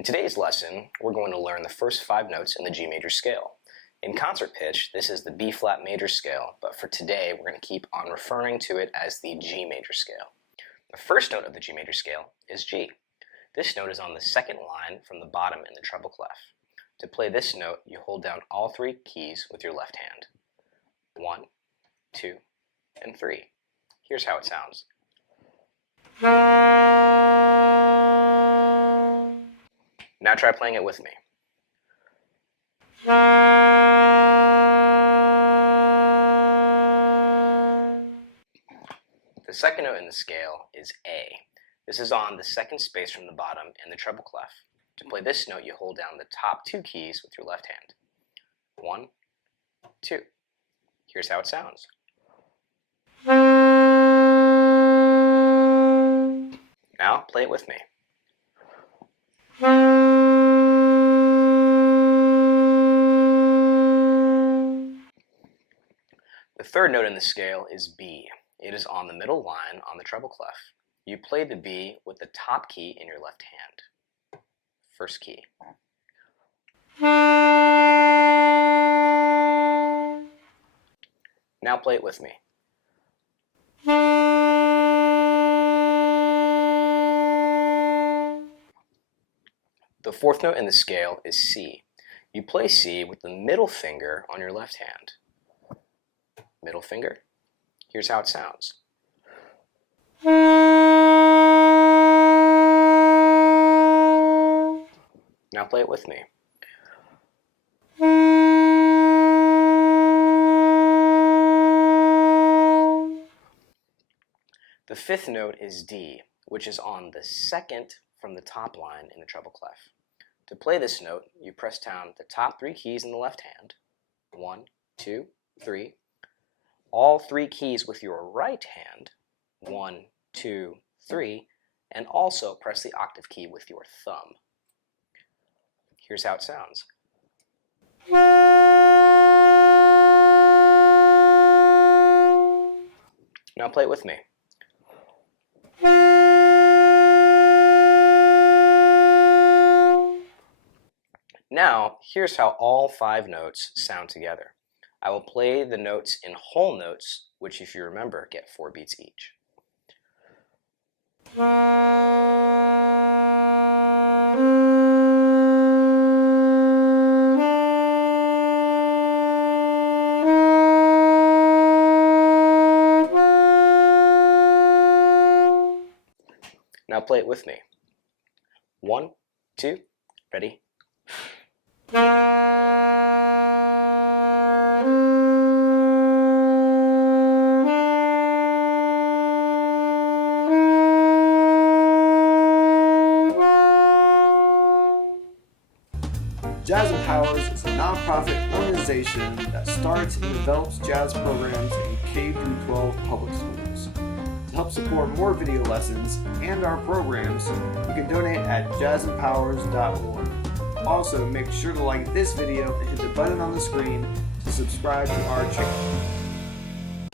In today's lesson, we're going to learn the first 5 notes in the G major scale. In concert pitch, this is the B flat major scale, but for today, we're going to keep on referring to it as the G major scale. The first note of the G major scale is G. This note is on the second line from the bottom in the treble clef. To play this note, you hold down all 3 keys with your left hand. 1, 2, and 3. Here's how it sounds. Now try playing it with me. The second note in the scale is A. This is on the second space from the bottom in the treble clef. To play this note, you hold down the top 2 keys with your left hand. 1, 2. Here's how it sounds. Now play it with me. The third note in the scale is B. It is on the middle line on the treble clef. You play the B with the top key in your left hand. First key. Now play it with me. The fourth note in the scale is C. You play C with the middle finger on your left hand. Middle finger. Here's how it sounds. Now play it with me. The fifth note is D, which is on the second from the top line in the treble clef. To play this note, you press down the top 3 keys in the left hand. 1, 2, 3. All 3 keys with your right hand. 1, 2, 3. And also press the octave key with your thumb. Here's how it sounds. Now play it with me. Now, here's how all 5 notes sound together. I will play the notes in whole notes, which, if you remember, get 4 beats each. Now play it with me. 1, 2, ready? Jazz Empowers is a nonprofit organization that starts and develops jazz programs in K-12 public schools. To help support more video lessons and our programs, you can donate at jazzempowers.org. Also, make sure to like this video and hit the button on the screen to subscribe to our channel.